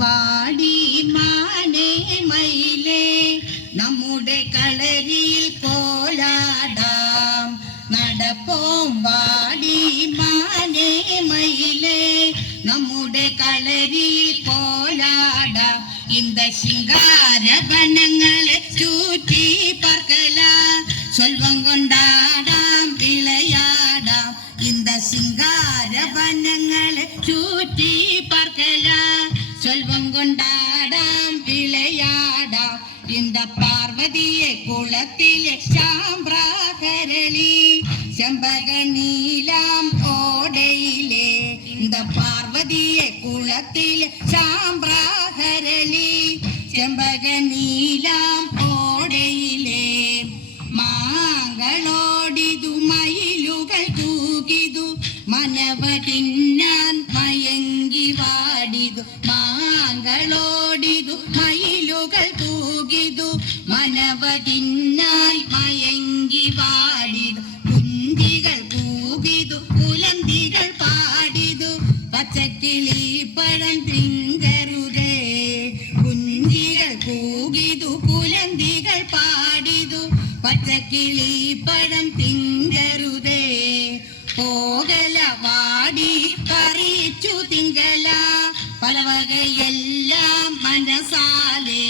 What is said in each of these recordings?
വാടി മാനേ മയിലേ നമ്മുടെ കളരിയിൽ കോലാടാം. നടപ്പോം വാടി മാനേ മയിലേ നമ്മുടെ കളരിയിൽ കോലാടാം. இந்த சிங்கார வனங்களை சுற்றி பார்க்கலாம், சொல்வம் கொண்டாடாம் விளையாடாம். இந்த சிங்கார வனங்களை சுற்றி பார்க்கலாம், சொல்வம் கொண்டாடாம் விளையாடாம். இந்த பார்வதியை குளத்திலே சாம்பிராகரளி செம்பக நீலாம் ஓடையிலே. இந்த பார்வதியை குளத்திலே സാമ്പ്രാഹരളി ചെമ്പക നീലാം ഓടയിലേ. മാങ്ങളോടിതു മയിലുകൾ കൂകിതു മനവതിന്നാൻ മയങ്കി വാടിതു. മാങ്ങളോടിതു മയിലുകൾ കൂകിതു മനവതിന്നാൻ മയങ്കി വാടിതു. കുന്തികൾ കൂകിതു കുലന്തികൾ പാടിതു പച്ചക്കിളി പഴം തിങ്കരുതേ. കുഞ്ചികൾ കൂകിതു കുലന്തികൾ പാടിതു പച്ചക്കിളി പഴം തിങ്കരുതേ. പോകല വാടി പറിച്ചു തിങ്കല പലവകയെല്ലാം മനസാലേ.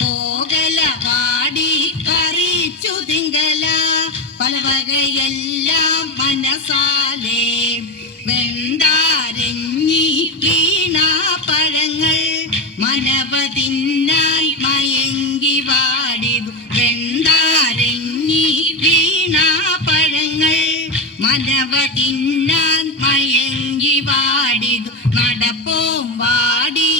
പോകല വാടി പറിച്ചു തിങ്കല പലവകയെല്ലാം മനസാലേ. വെണ്ടാരഞ്ഞി വീണാപ്പഴങ്ങൾ മനവതിന്നാൻ മയങ്കി വാടിതു. വെണ്ടാരഞ്ഞി വീണാപ്പഴങ്ങൾ മനവതിന്നാൻ മയങ്കി വാടിതു. നടപ്പോം വാടി